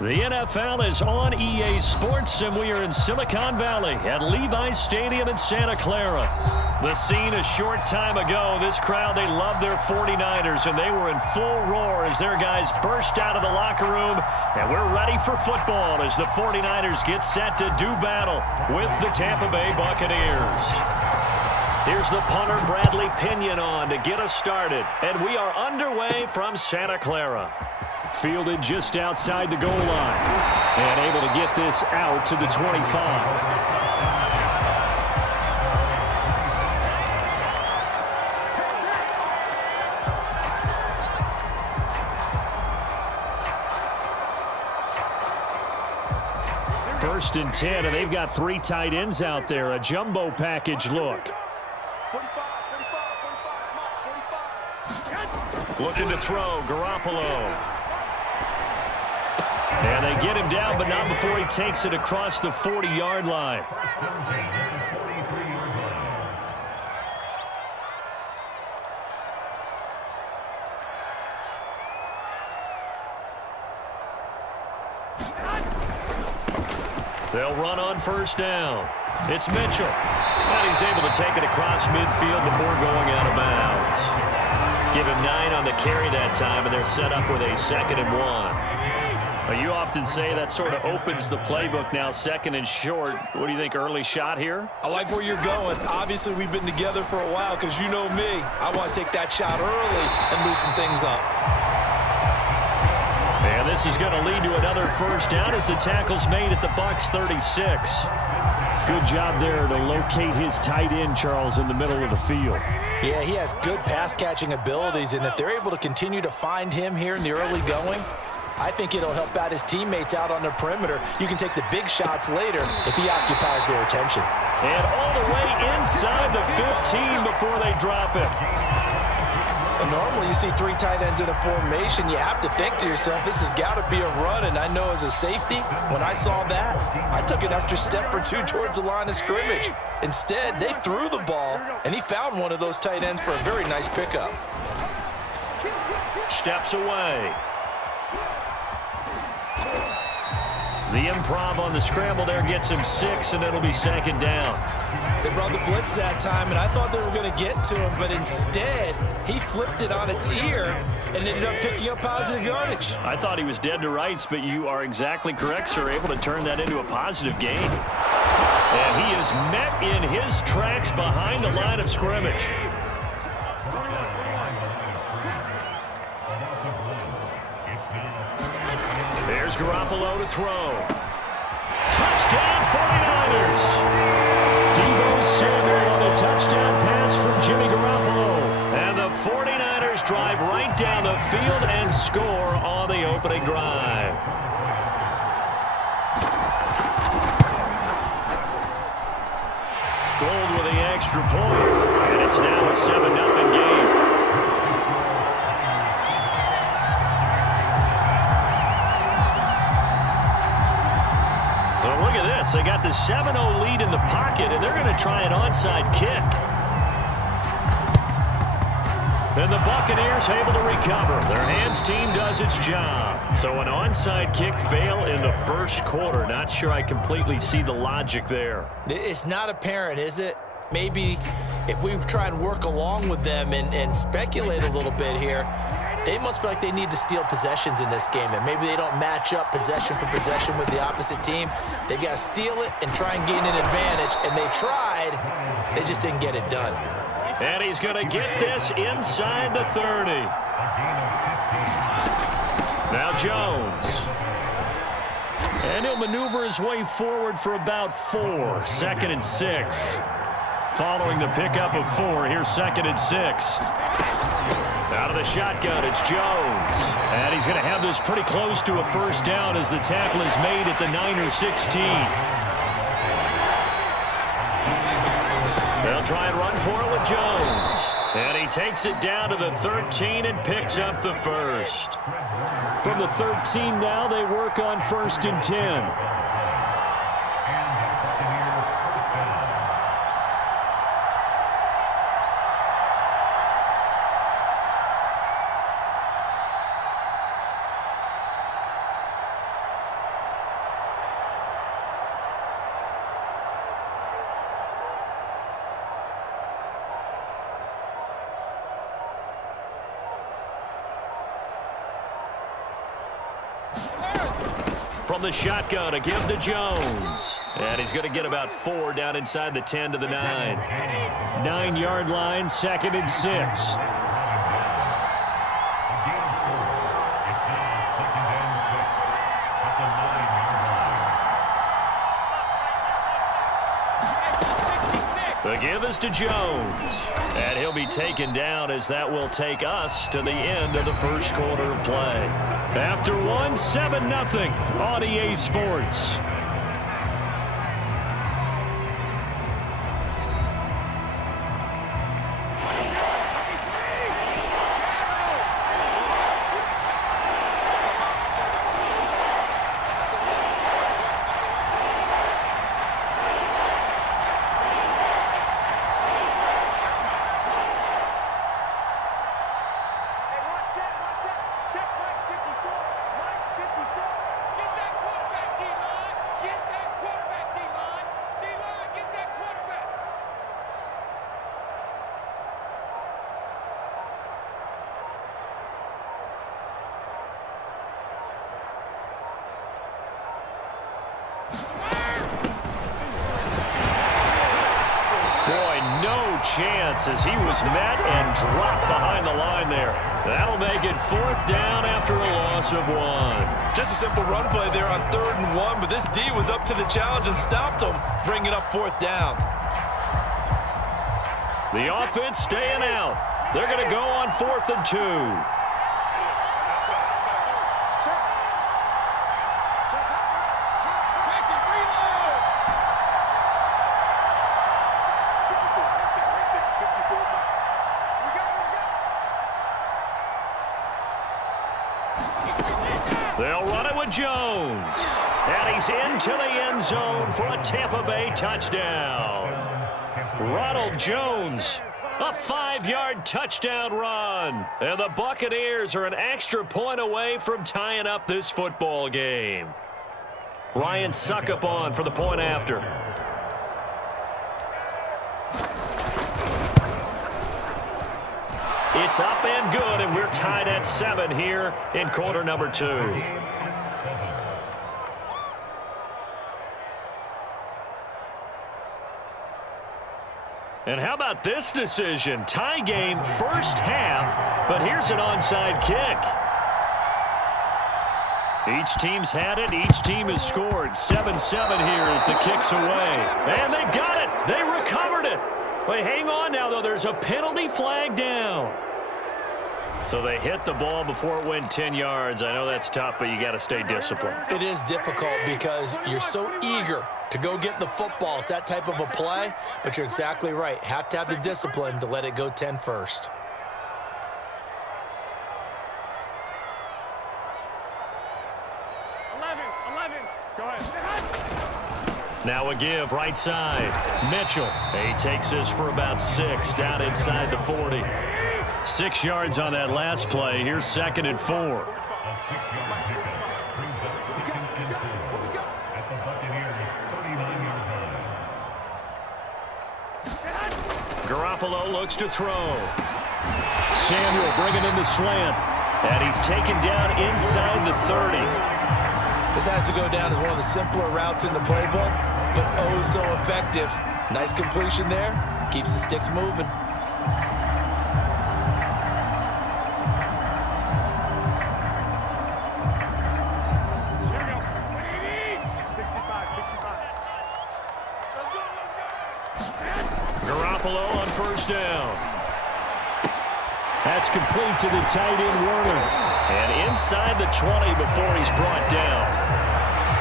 The NFL is on EA Sports, and we are in Silicon Valley at Levi's Stadium in Santa Clara. The scene a short time ago, this crowd, they love their 49ers, and they were in full roar as their guys burst out of the locker room, and we're ready for football as the 49ers get set to do battle with the Tampa Bay Buccaneers. Here's the punter, Bradley Pinion, on to get us started, and we are underway from Santa Clara. Fielded just outside the goal line and able to get this out to the 25. First and 10, and they've got three tight ends out there. A jumbo package look. Looking to throw, Garoppolo. And they get him down, but not before he takes it across the 40-yard line. They'll run on first down. It's Mitchell. And he's able to take it across midfield before going out of bounds. Give him 9 on the carry that time, and they're set up with a 2nd and 1. You often say that sort of opens the playbook now, 2nd and short. What do you think, early shot here? I like where you're going. Obviously, we've been together for a while because you know me. I want to take that shot early and loosen things up. And this is going to lead to another first down as the tackle's made at the Bucs 36. Good job there to locate his tight end, Charles, in the middle of the field. Yeah, he has good pass-catching abilities, and if they're able to continue to find him here in the early going, I think it'll help out his teammates out on the perimeter. You can take the big shots later if he occupies their attention. And all the way inside the 15 before they drop it. Normally you see 3 tight ends in a formation. You have to think to yourself, this has got to be a run. And I know as a safety, when I saw that, I took an extra step or 2 towards the line of scrimmage. Instead, they threw the ball, and he found one of those tight ends for a very nice pickup. Steps away. The improv on the scramble there gets him 6, and it'll be 2nd down. They brought the blitz that time, and I thought they were going to get to him, but instead, he flipped it on its ear and ended up picking up positive yardage. I thought he was dead to rights, but you are exactly correct, sir, able to turn that into a positive gain. And he is met in his tracks behind the line of scrimmage. There's Garoppolo to throw. Touchdown, 49ers! Deebo Samuel on a touchdown pass from Jimmy Garoppolo. And the 49ers drive right down the field and score on the opening drive. Gold with the extra point, and it's now a 7-0 game. Look at this. They got the 7-0 lead in the pocket, and they're going to try an onside kick. And the Buccaneers able to recover. Their hands team does its job. So an onside kick fail in the first quarter. Not sure I completely see the logic there. It's not apparent, is it? Maybe if we try and work along with them and speculate a little bit here, they must feel like they need to steal possessions in this game, and maybe they don't match up possession for possession with the opposite team. They've got to steal it and try and gain an advantage, and they tried. They just didn't get it done. And he's going to get this inside the 30. Now Jones. And he'll maneuver his way forward for about 4. 2nd and 6. Following the pickup of 4, here's 2nd and 6. Out of the shotgun, it's Jones. And he's going to have this pretty close to a first down as the tackle is made at the Niner 16. They'll try and run for it with Jones. And he takes it down to the 13 and picks up the first. From the 13 now, they work on 1st and 10. from the shotgun. A give to Jones. And he's going to get about 4 down inside the 10 to the 9. 9-yard line, 2nd and 6. The give is to Jones. And he'll be taken down as that will take us to the end of the first quarter of play. After one, 7-0 on EA Sports. Chance as he was met and dropped behind the line there. That'll make it 4th down after a loss of 1. Just a simple run play there on 3rd and 1, but this D was up to the challenge and stopped him, bringing up 4th down. The offense staying out. They're going to go on 4th and 2. They'll run it with Jones. And he's into the end zone for a Tampa Bay touchdown. Ronald Jones, a 5-yard touchdown run. And the Buccaneers are an extra point away from tying up this football game. Ryan Suckup on for the point after. It's up and good, and we're tied at 7 here in quarter number 2. And how about this decision? Tie game first half, but here's an onside kick. Each team's had it. Each team has scored. 7-7 here as the kick's away. And they've got it. They recovered it. Wait, hang on now, though. There's a penalty flag down. So they hit the ball before it went 10 yards. I know that's tough, but you got to stay disciplined. It is difficult because you're so eager to go get the football. It's that type of a play, but you're exactly right. Have to have the discipline to let it go 10 first. Now a give right side. Mitchell. He takes this for about 6 down inside the 40. 6 yards on that last play. Here's 2nd and 4. Garoppolo looks to throw. Samuel bringing in the slant. And he's taken down inside the 30. This has to go down as one of the simpler routes in the playbook, but oh so effective. Nice completion there. Keeps the sticks moving. Garoppolo on first down. That's complete to the tight end, Werner. And inside the 20 before he's brought down.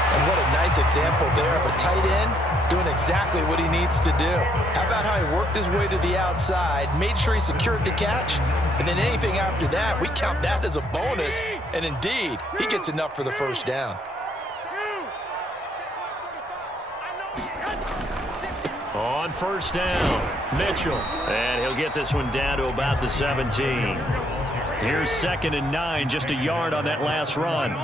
And what a nice example there of a tight end doing exactly what he needs to do. How about how he worked his way to the outside, made sure he secured the catch, and then anything after that, we count that as a bonus. And indeed, he gets enough for the first down. On first down, Mitchell. And he'll get this one down to about the 17. Here's 2nd and 9, just a yard on that last run.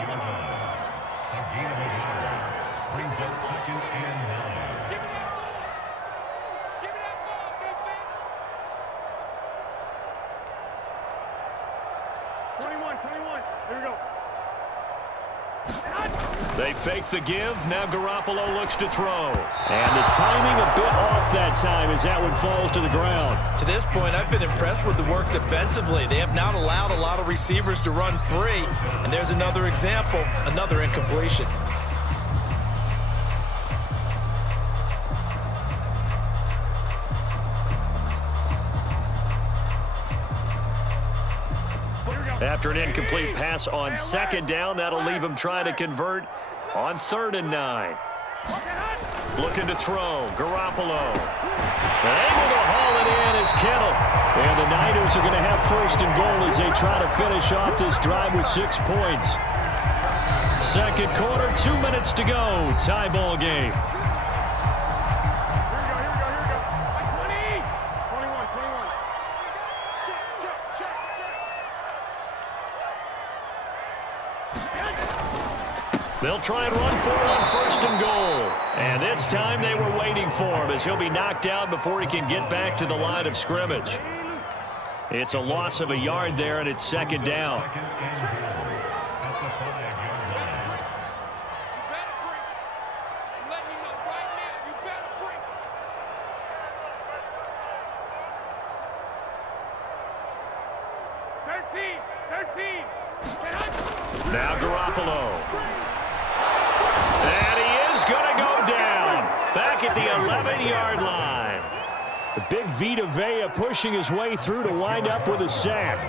They fake the give. Now Garoppolo looks to throw. And the timing a bit off that time as that one falls to the ground. To this point, I've been impressed with the work defensively. They have not allowed a lot of receivers to run free. And there's another example, another incompletion. After an incomplete pass on second down, that'll leave him trying to convert on 3rd and 9. Looking to throw, Garoppolo. Able to haul it in is Kittle. And the Niners are going to have 1st and goal as they try to finish off this drive with 6 points. Second quarter, 2 minutes to go. Tie ball game. They'll try and run for it on 1st and goal. And this time they were waiting for him as he'll be knocked down before he can get back to the line of scrimmage. It's a loss of a yard there, and it's 2nd down. Now Garoppolo. And he is going to go down. Back at the 11-yard line. The big Vita Vea pushing his way through to wind up with a sack.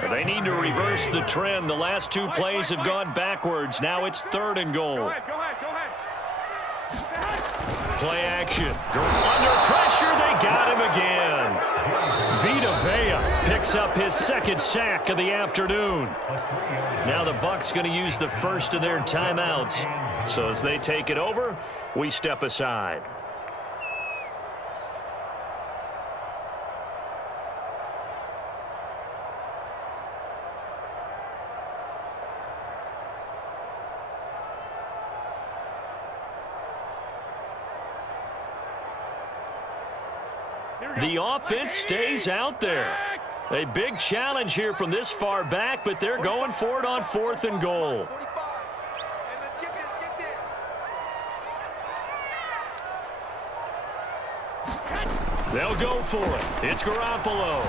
But they need to reverse the trend. The last 2 plays have gone backwards. Now it's 3rd and goal. Play action. Under pressure, they got him again. Vita Vea picks up his 2nd sack of the afternoon. Now the Bucs going to use the first of their timeouts. So as they take it over, we step aside. The offense stays out there. A big challenge here from this far back, but they're going for it on 4th and goal. They'll go for it. It's Garoppolo.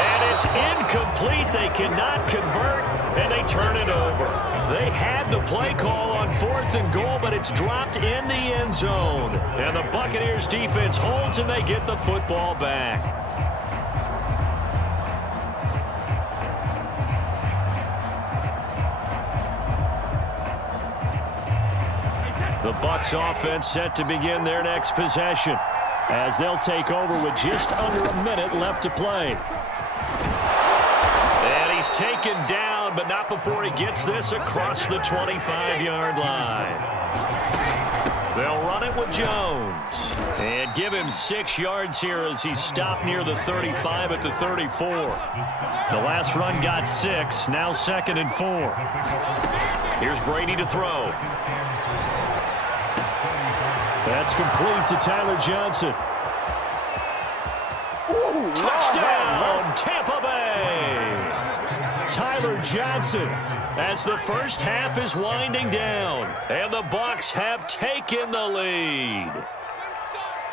And it's incomplete. They cannot convert, and they turn it over. They had the play call on 4th and goal, but it's dropped in the end zone. And the Buccaneers defense holds, and they get the football back. The Bucs offense set to begin their next possession as they'll take over with just under a minute left to play. And he's taken down, but not before he gets this across the 25-yard line. They'll run it with Jones and give him 6 yards here as he's stopped near the 35 at the 34. The last run got 6, now 2nd and 4. Here's Brady to throw. That's complete to Tyler Johnson. Ooh, touchdown, Tampa Bay. Tyler Johnson as the first half is winding down. And the Bucs have taken the lead.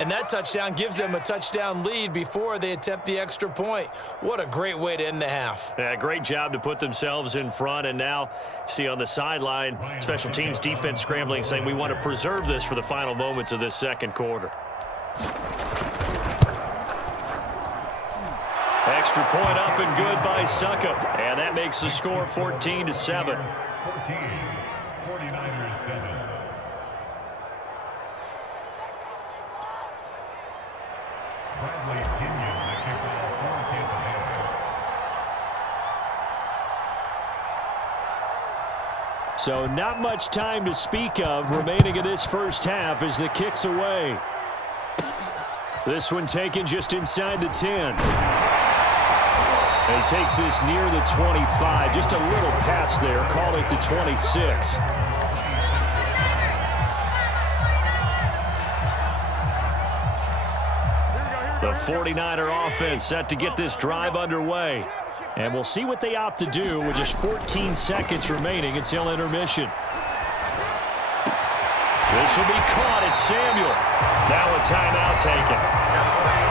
And that touchdown gives them a touchdown lead before they attempt the extra point. What a great way to end the half. Yeah, great job to put themselves in front. And now, see on the sideline, special teams defense scrambling, saying we want to preserve this for the final moments of this second quarter. Extra point up and good by Suckup. And that makes the score 14-7. 49ers 7. So not much time to speak of remaining in this first half as the kick's away. This one taken just inside the 10. And he takes this near the 25. Just a little pass there. Call it the 26. The 49er offense set to get this drive underway. And we'll see what they opt to do with just 14 seconds remaining until intermission. This will be caught at Samuel. Now a timeout taken.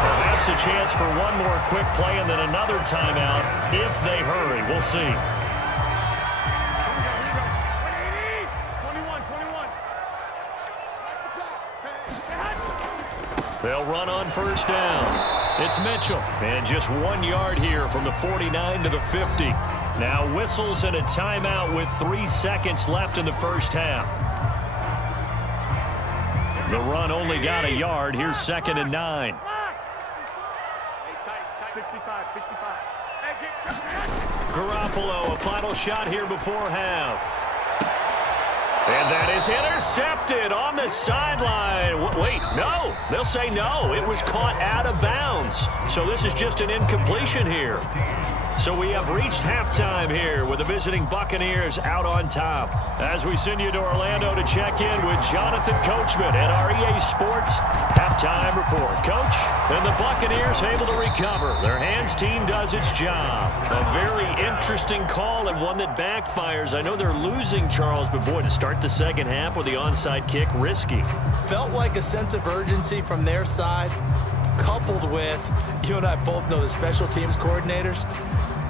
Perhaps a chance for one more quick play and then another timeout if they hurry. We'll see. They'll run on first down. It's Mitchell. And just 1 yard here from the 49 to the 50. Now whistles and a timeout with 3 seconds left in the first half. The run only got a yard. Here's 2nd and 9. 65. Garoppolo, a final shot here before half. And that is intercepted on the sideline. Wait, no. They'll say no. It was caught out of bounds. So this is just an incompletion here. So we have reached halftime here with the visiting Buccaneers out on top. As we send you to Orlando to check in with Jonathan Coachman at our EA Sports halftime report. Coach, and the Buccaneers able to recover. Their hands team does its job. A very interesting call and one that backfires. I know they're losing, Charles, but boy, to start the second half with the onside kick, risky. Felt like a sense of urgency from their side, coupled with, you and I both know the special teams coordinators.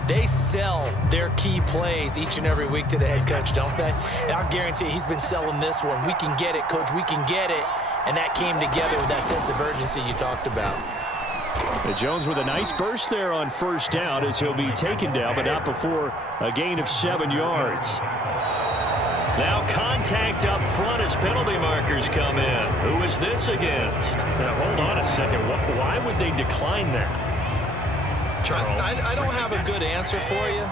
They sell their key plays each and every week to the head coach, don't they? And I'll guarantee he's been selling this one. We can get it, coach, we can get it. And that came together with that sense of urgency you talked about. Jones with a nice burst there on first down as he'll be taken down, but not before a gain of 7 yards. Now contact up front as penalty markers come in. Who is this against? Now, hold on a second. Why would they decline that? Charles. I don't have a good answer for you,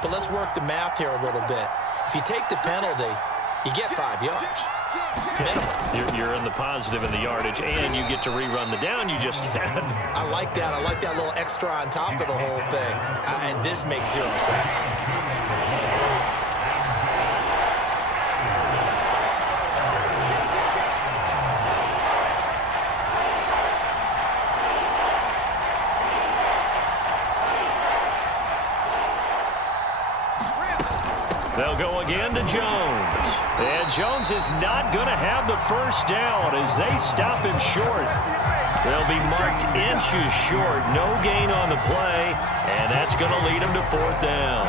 but let's work the math here a little bit. If you take the penalty, you get 5 yards. Minimum. You're in the positive in the yardage, and you get to rerun the down you just had. I like that. I like that little extra on top of the whole thing. And this makes 0 sense. They'll go again to Jones. And Jones is not going to have the first down as they stop him short. They'll be marked inches short. No gain on the play, and that's going to lead him to 4th down.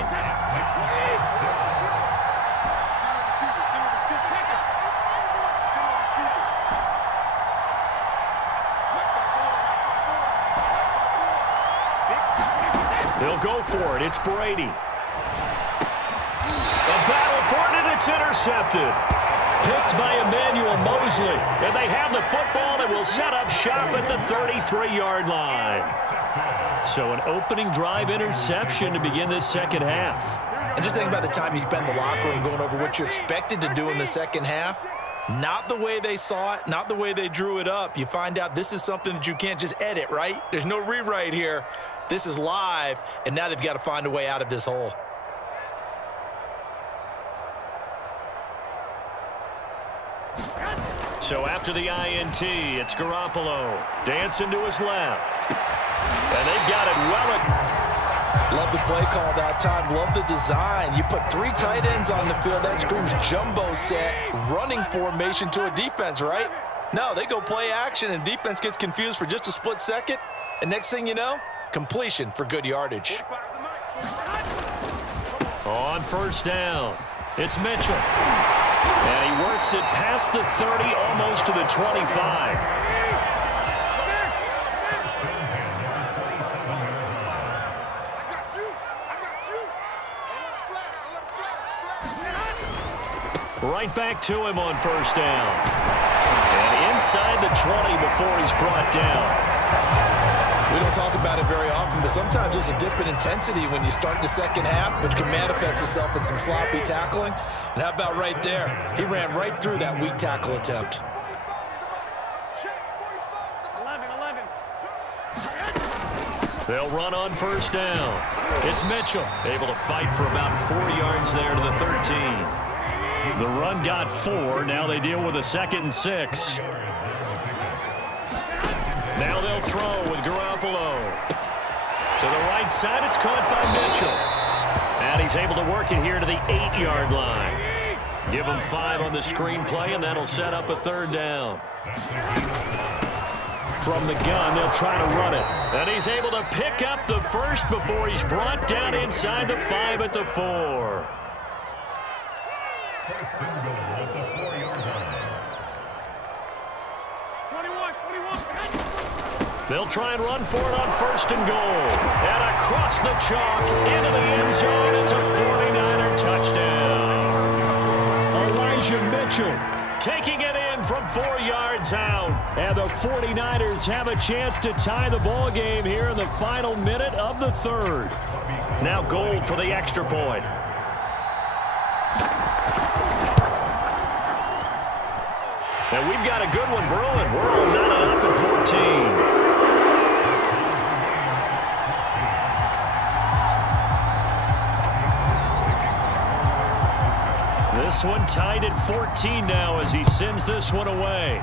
They'll go for it. It's Brady. Battle for it, and it's intercepted. Picked by Emmanuel Mosley. And they have the football and will set up shop at the 33-yard line. So an opening drive interception to begin this second half. And just think about the time you spend in the locker room going over what you expected to do in the second half. Not the way they saw it, not the way they drew it up. You find out this is something that you can't just edit, right? There's no rewrite here. This is live, and now they've got to find a way out of this hole. So after the INT, it's Garoppolo. Dancing to his left. And they've got it well. Love the play call that time. Love the design. You put 3 tight ends on the field. That screams jumbo set, running formation to a defense, right? No, they go play action, and defense gets confused for just a split second. And next thing you know, completion for good yardage. On first down, it's Mitchell. And he works it past the 30, almost to the 25. Right back to him on first down. And inside the 20 before he's brought down. We don't talk about it very often, but sometimes there's a dip in intensity when you start the second half, which can manifest itself in some sloppy tackling. And how about right there? He ran right through that weak tackle attempt. 11. They'll run on first down. It's Mitchell, able to fight for about 4 yards there to the 13. The run got 4. Now they deal with a 2nd and 6. Now they'll throw with Garoppolo. To the right side, it's caught by Mitchell. And he's able to work it here to the 8-yard line. Give him 5 on the screenplay, and that'll set up a 3rd down. From the gun, they'll try to run it. And he's able to pick up the first before he's brought down inside the 5 at the 4. They'll try and run for it on 1st and goal. And across the chalk, into the end zone. It's a 49er touchdown. Elijah Mitchell taking it in from 4 yards out. And the 49ers have a chance to tie the ball game here in the final minute of the 3rd. Now Gold for the extra point. And we've got a good one brewing. We're all knotted up at 14. This one tied at 14 now as he sends this one away.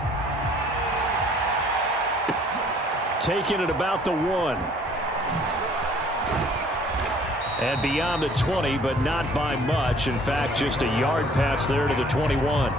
Taking it about the 1. And beyond the 20, but not by much. In fact, just a yard pass there to the 21.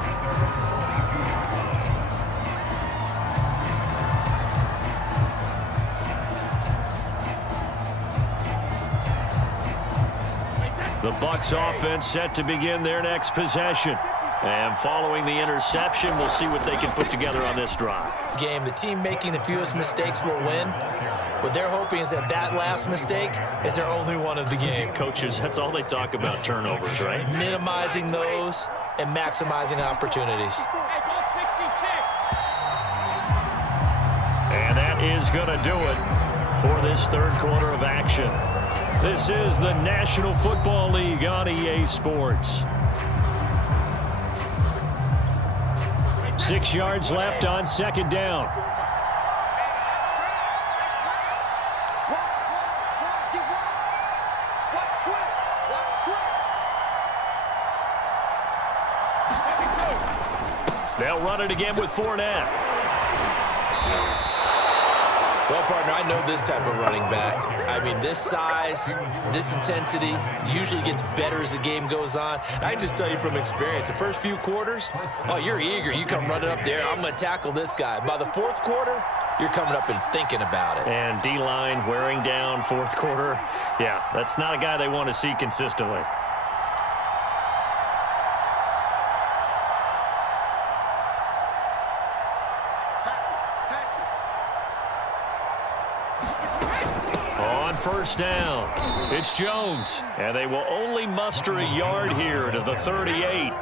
The Bucs offense set to begin their next possession. And following the interception, we'll see what they can put together on this drive. The team making the fewest mistakes will win. What they're hoping is that last mistake is their only one of the game. Coaches, that's all they talk about, turnovers, right? Minimizing those and maximizing opportunities. And that is going to do it for this 3rd quarter of action. This is the National Football League on EA Sports. 6 yards left on 2nd down. They'll run it again with Fournette. Well, partner, I know this type of running back. I mean, this size, this intensity usually gets better as the game goes on. I can just tell you from experience, the first few quarters, oh, you're eager. You come running up there, I'm going to tackle this guy. By the 4th quarter, you're coming up and thinking about it. And D-line wearing down 4th quarter. Yeah, that's not a guy they want to see consistently. First down. It's Jones. And they will only muster a yard here to the 38.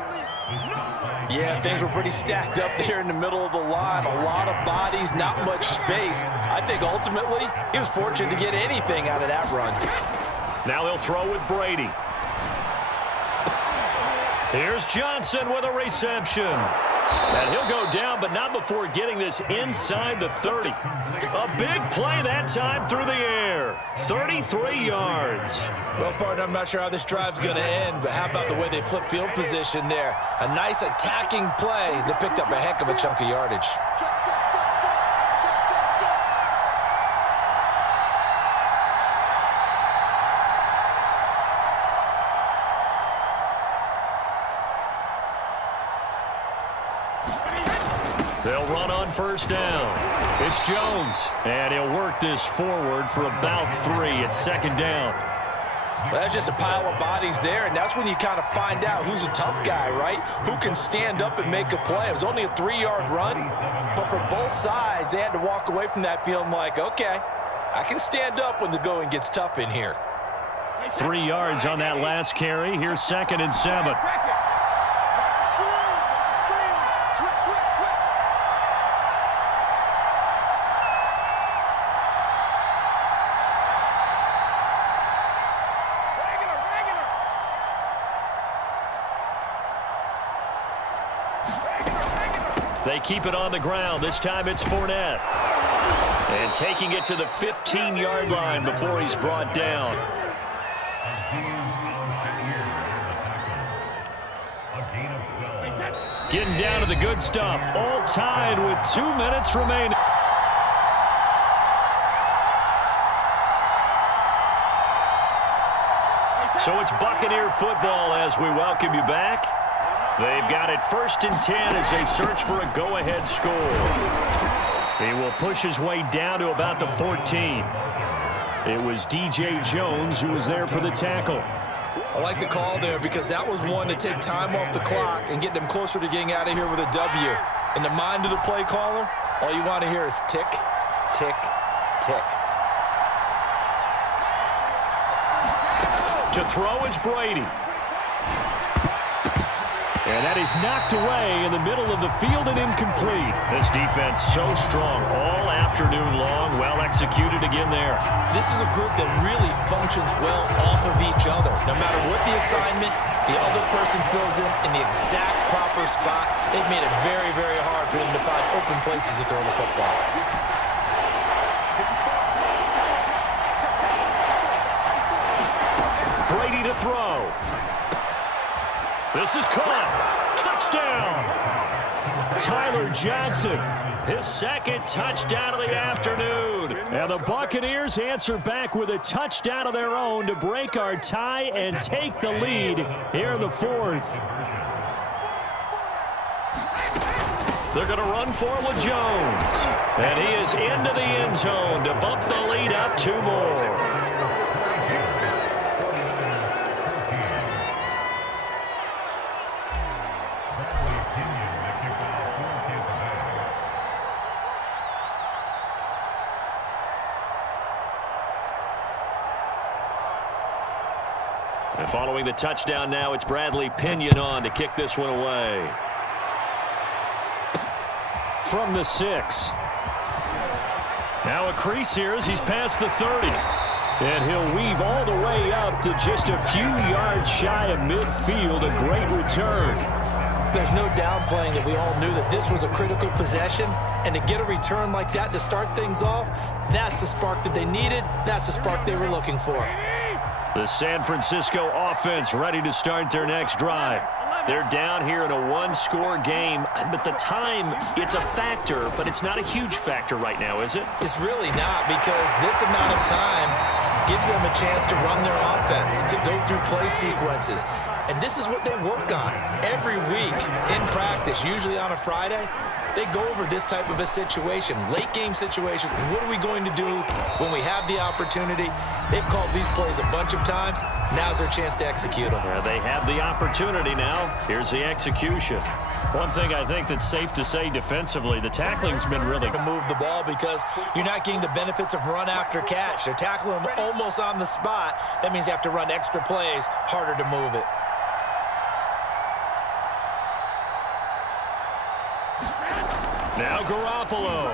Yeah, things were pretty stacked up there in the middle of the line. A lot of bodies, not much space. I think ultimately he was fortunate to get anything out of that run. Now they'll throw with Brady. Here's Johnson with a reception. And he'll go down, but not before getting this inside the 30. A big play that time through the air. 33 yards. Well, partner, I'm not sure how this drive's going to end, but how about the way they flip field position there? A nice attacking play that picked up a heck of a chunk of yardage. They'll run on first down. It's Jones, and he'll work this forward for about 3 at second down. Well, that's just a pile of bodies there, and that's when you kind of find out who's a tough guy, right? Who can stand up and make a play. It was only a 3-yard run, but for both sides, they had to walk away from that feeling like, okay, I can stand up when the going gets tough in here. 3 yards on that last carry. Here's 2nd and 7. They keep it on the ground. This time it's Fournette. And taking it to the 15-yard line before he's brought down. Getting down to the good stuff. All tied with 2 minutes remaining. So it's Buccaneer football as we welcome you back. They've got it 1st and 10 as they search for a go-ahead score. He will push his way down to about the 14. It was DJ Jones who was there for the tackle. I like the call there because that was one to take time off the clock and get them closer to getting out of here with a W. In the mind of the play caller, all you want to hear is tick, tick, tick. To throw is Brady. And that is knocked away in the middle of the field and incomplete. This defense so strong all afternoon long. Well executed again there. This is a group that really functions well off of each other. No matter what the assignment, the other person fills in the exact proper spot. They've made it very, very hard for them to find open places to throw the football. Brady to throw. This is caught. Touchdown. Tyler Johnson, his 2nd touchdown of the afternoon. And the Buccaneers answer back with a touchdown of their own to break our tie and take the lead here in the 4th. They're going to run for with Jones. And he is into the end zone to bump the lead up 2 more. And following the touchdown now, it's Bradley Pinion on to kick this one away. From the 6. Now a crease here as he's past the 30. And he'll weave all the way up to just a few yards shy of midfield. A great return. There's no downplaying that we all knew that this was a critical possession. And to get a return like that to start things off, that's the spark that they needed. That's the spark they were looking for. The San Francisco offense ready to start their next drive. They're down here in a 1-score game, but the time, it's a factor, but it's not a huge factor right now, is it? It's really not, because this amount of time gives them a chance to run their offense, to go through play sequences. And this is what they work on every week in practice, usually on a Friday. They go over this type of a situation, late game situation. What are we going to do when we have the opportunity? They've called these plays a bunch of times. Now's their chance to execute them. Yeah, they have the opportunity now. Here's the execution. One thing I think that's safe to say defensively, the tackling's been really to move the ball because you're not getting the benefits of run after catch. They're tackling them almost on the spot. That means you have to run extra plays, harder to move it. Now Garoppolo.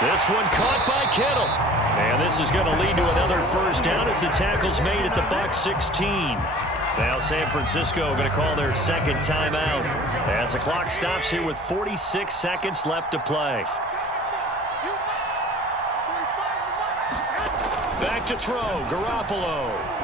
This one caught by Kittle. And this is going to lead to another first down as the tackle's made at the Bucs 16. Now San Francisco going to call their 2nd timeout as the clock stops here with 46 seconds left to play. Back to throw, Garoppolo.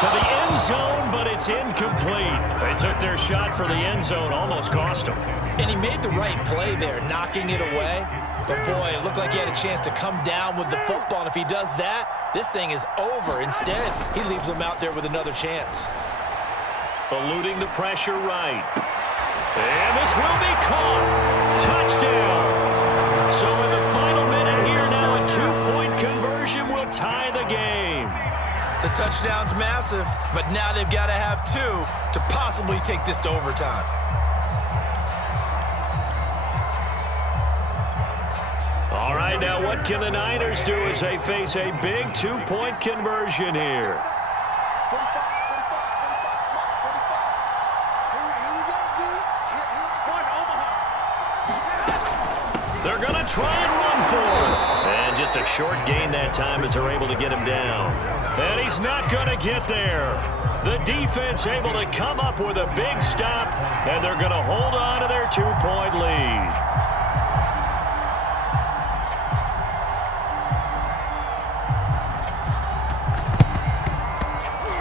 To the end zone, but it's incomplete. They took their shot for the end zone, almost cost them. And he made the right play there, knocking it away. But, boy, it looked like he had a chance to come down with the football. And if he does that, this thing is over. Instead, he leaves him out there with another chance. Eluding the pressure right. And this will be caught. Touchdown. So in the final minute here now, a 2-point conversion will tie the game. The touchdown's massive, but now they've got to have 2 to possibly take this to overtime. All right, now what can the Niners do as they face a big 2-point conversion here? They're going to try and run for it. And just a short gain that time as they're able to get him down. And he's not going to get there. The defense able to come up with a big stop, and they're going to hold on to their 2-point lead.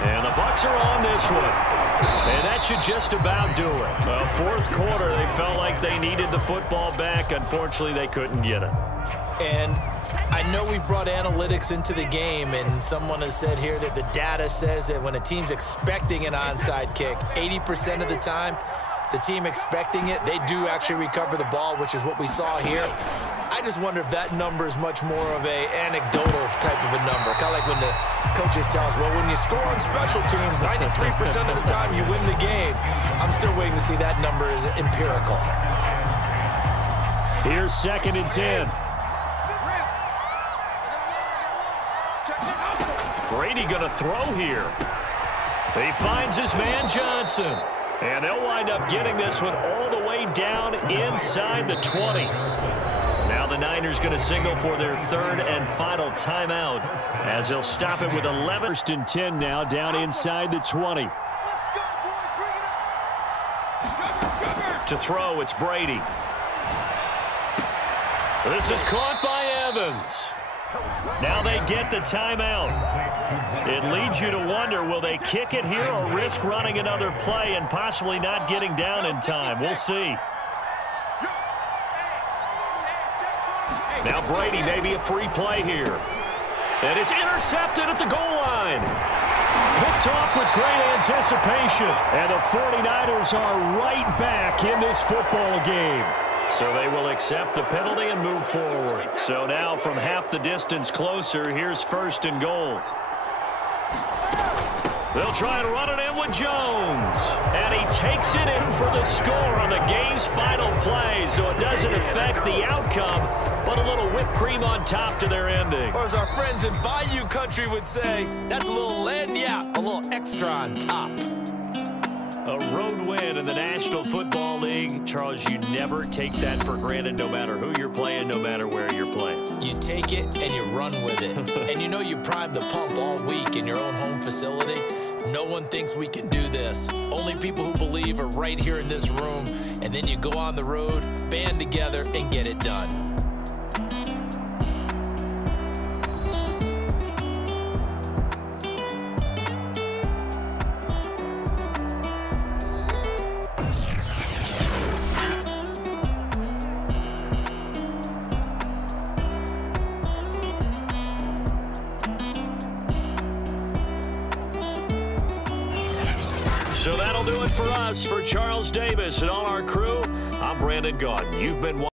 And the Bucs are on this one. And that should just about do it. Well, 4th quarter, they felt like they needed the football back. Unfortunately, they couldn't get it. And I know we brought analytics into the game, and someone has said here that the data says that when a team's expecting an onside kick, 80% of the time, the team expecting it, they do actually recover the ball, which is what we saw here. I just wonder if that number is much more of an anecdotal type of a number. Kind of like when the coaches tell us, well, when you score on special teams, 93% of the time you win the game. I'm still waiting to see that number is empirical. Here's 2nd and 10. Brady going to throw here. He finds his man Johnson. And they'll wind up getting this one all the way down inside the 20. Now the Niners going to signal for their 3rd and final timeout as they'll stop it with 11. 1st and 10 now down inside the 20. To throw, it's Brady. This is caught by Evans. Now they get the timeout. It leads you to wonder, will they kick it here or risk running another play and possibly not getting down in time? We'll see. Now Brady, maybe a free play here. And it's intercepted at the goal line. Picked off with great anticipation. And the 49ers are right back in this football game. So they will accept the penalty and move forward. So now from half the distance closer, here's 1st and goal. They'll try and run it in with Jones. And he takes it in for the score on the game's final play. So it doesn't affect the outcome, but a little whipped cream on top to their ending. Or as our friends in Bayou Country would say, that's a little lagniappe, a little extra on top. A road win in the National Football League. Charles, you never take that for granted no matter who you're playing, no matter where you're playing. You take it and you run with it. And you know you prime the pump all week in your own home facility. No one thinks we can do this. Only people who believe are right here in this room. And then you go on the road, band together, and get it done. So that'll do it for us. For Charles Davis and all our crew, I'm Brandon Gaudin. You've been watching.